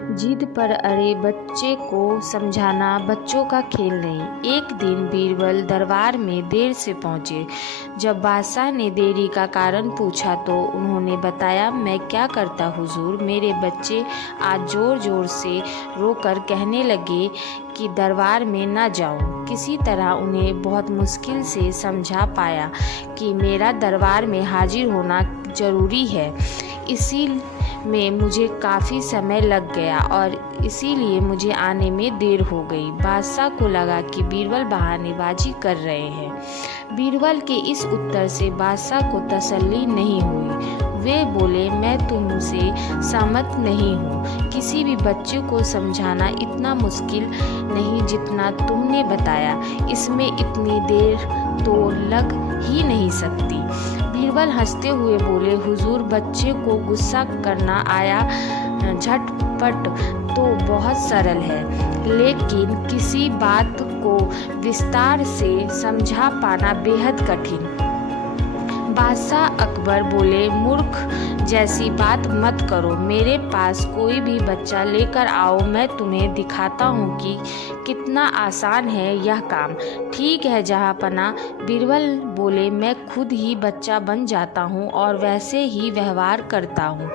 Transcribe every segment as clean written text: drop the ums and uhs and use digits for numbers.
जिद पर अड़े बच्चे को समझाना बच्चों का खेल नहीं। एक दिन बीरबल दरबार में देर से पहुंचे। जब बादशाह ने देरी का कारण पूछा तो उन्होंने बताया, मैं क्या करता हुजूर, मेरे बच्चे आज जोर जोर से रोकर कहने लगे कि दरबार में न जाऊं। किसी तरह उन्हें बहुत मुश्किल से समझा पाया कि मेरा दरबार में हाजिर होना जरूरी है। इसी में मुझे काफ़ी समय लग गया और इसीलिए मुझे आने में देर हो गई। बादशाह को लगा कि बीरबल बहानेबाजी कर रहे हैं। बीरबल के इस उत्तर से बादशाह को तसल्ली नहीं हुई। वे बोले, मैं तुमसे सहमत नहीं हूँ। किसी भी बच्चे को समझाना इतना मुश्किल नहीं जितना तुमने बताया। इसमें इतनी देर तो लग ही नहीं सकती। बीरबल हंसते हुए बोले, हुजूर, बच्चे को गुस्सा करना आया झटपट तो बहुत सरल है, लेकिन किसी बात को विस्तार से समझा पाना बेहद कठिन। बादशाह अकबर बोले, मूर्ख जैसी बात मत करो। मेरे पास कोई भी बच्चा लेकर आओ, मैं तुम्हें दिखाता हूँ कि कितना आसान है यह काम। ठीक है जहाँपना, बीरबल बोले, मैं खुद ही बच्चा बन जाता हूँ और वैसे ही व्यवहार करता हूँ।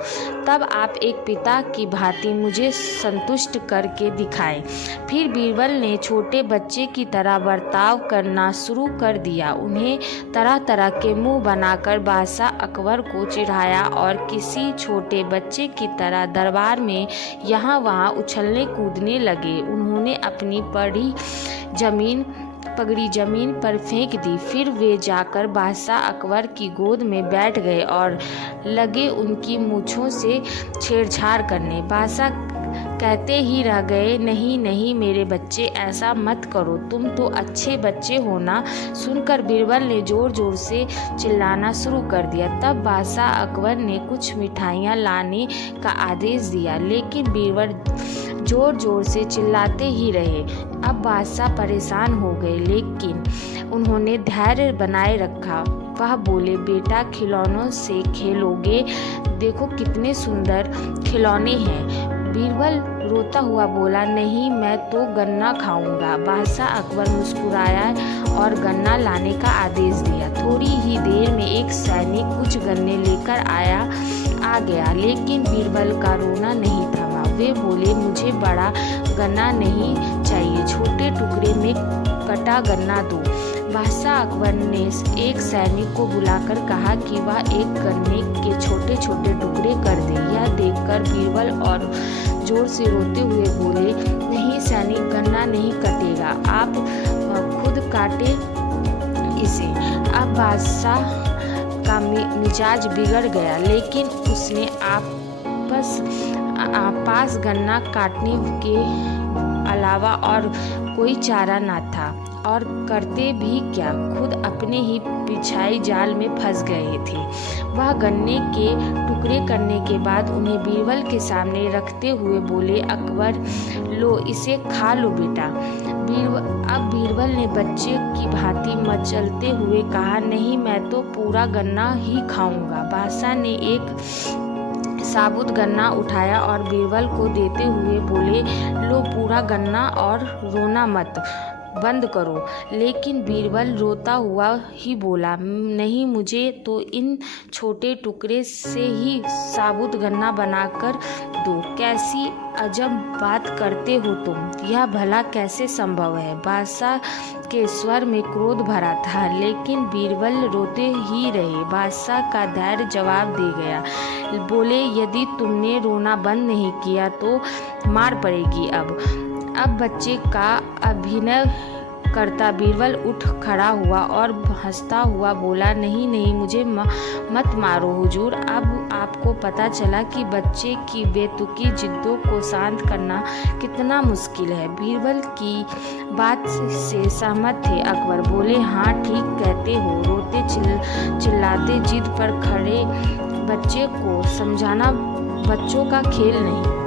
तब आप एक पिता की भांति मुझे संतुष्ट करके दिखाएं। फिर बीरबल ने छोटे बच्चे की तरह बर्ताव करना शुरू कर दिया। उन्हें तरह तरह के मुँह बनाकर बादशाह अकबर को चिढ़ाया और किसी छोटे बच्चे की तरह दरबार में यहाँ वहाँ उछलने कूदने लगे। उन्होंने अपनी पगड़ी जमीन पर फेंक दी। फिर वे जाकर बादशाह अकबर की गोद में बैठ गए और लगे उनकी मूँछों से छेड़छाड़ करने। बादशाह कहते ही रह गए, नहीं नहीं मेरे बच्चे, ऐसा मत करो, तुम तो अच्छे बच्चे हो ना। सुनकर बीरबल ने जोर जोर से चिल्लाना शुरू कर दिया। तब बादशाह अकबर ने कुछ मिठाइयाँ लाने का आदेश दिया, लेकिन बीरबल जोर जोर से चिल्लाते ही रहे। अब बादशाह परेशान हो गए, लेकिन उन्होंने धैर्य बनाए रखा। वह बोले, बेटा, खिलौनों से खेलोगे? देखो कितने सुंदर खिलौने हैं। बीरबल रोता हुआ बोला, नहीं, मैं तो गन्ना खाऊंगा। बादशाह अकबर मुस्कुराया और गन्ना लाने का आदेश दिया। थोड़ी ही देर में एक सैनिक कुछ गन्ने लेकर आ गया, लेकिन बीरबल का रोना नहीं थमा। वे बोले, मुझे बड़ा गन्ना नहीं चाहिए, छोटे टुकड़े में कटा गन्ना दो। बादशाह अकबर ने एक सैनिक को बुलाकर कहा कि वह एक गन्ने के छोटे छोटे टुकड़े कर दे। यह देखकर बीरबल और जोर से रोते हुए बोले, नहीं सैनिक, गन्ना नहीं कटेगा, आप खुद काटे इसे। अब बादशाह का मिजाज बिगड़ गया, लेकिन उसने पास गन्ना काटने के अलावा और कोई चारा न था, और करते भी क्या, खुद अपने ही बिछाई जाल में फंस गए थे। वह गन्ने के टुकड़े करने के बाद उन्हें बीरबल के सामने रखते हुए बोले, अकबर, लो इसे खा लो बेटा। अब बीरबल ने बच्चे की भांति मचलते हुए कहा, नहीं, मैं तो पूरा गन्ना ही खाऊंगा। बादशाह ने एक साबुत गन्ना उठाया और बीरबल को देते हुए बोले, लो पूरा गन्ना और रोना मत, बंद करो। लेकिन बीरबल रोता हुआ ही बोला, नहीं, मुझे तो इन छोटे टुकड़े से ही साबुत गन्ना बनाकर दो। कैसी अजब बात करते हो तुम, यह भला कैसे संभव है? बादशाह के स्वर में क्रोध भरा था, लेकिन बीरबल रोते ही रहे। बादशाह का धैर्य जवाब दे गया, बोले, यदि तुमने रोना बंद नहीं किया तो मार पड़ेगी। अब बच्चे का अभिनय करता बीरबल उठ खड़ा हुआ और हंसता हुआ बोला, नहीं नहीं, मुझे मत मारो हुजूर। अब आपको पता चला कि बच्चे की बेतुकी जिद्दों को शांत करना कितना मुश्किल है। बीरबल की बात से सहमत थे अकबर। बोले, हाँ ठीक कहते हो। रोते चिल्लाते जिद पर खड़े बच्चे को समझाना बच्चों का खेल नहीं।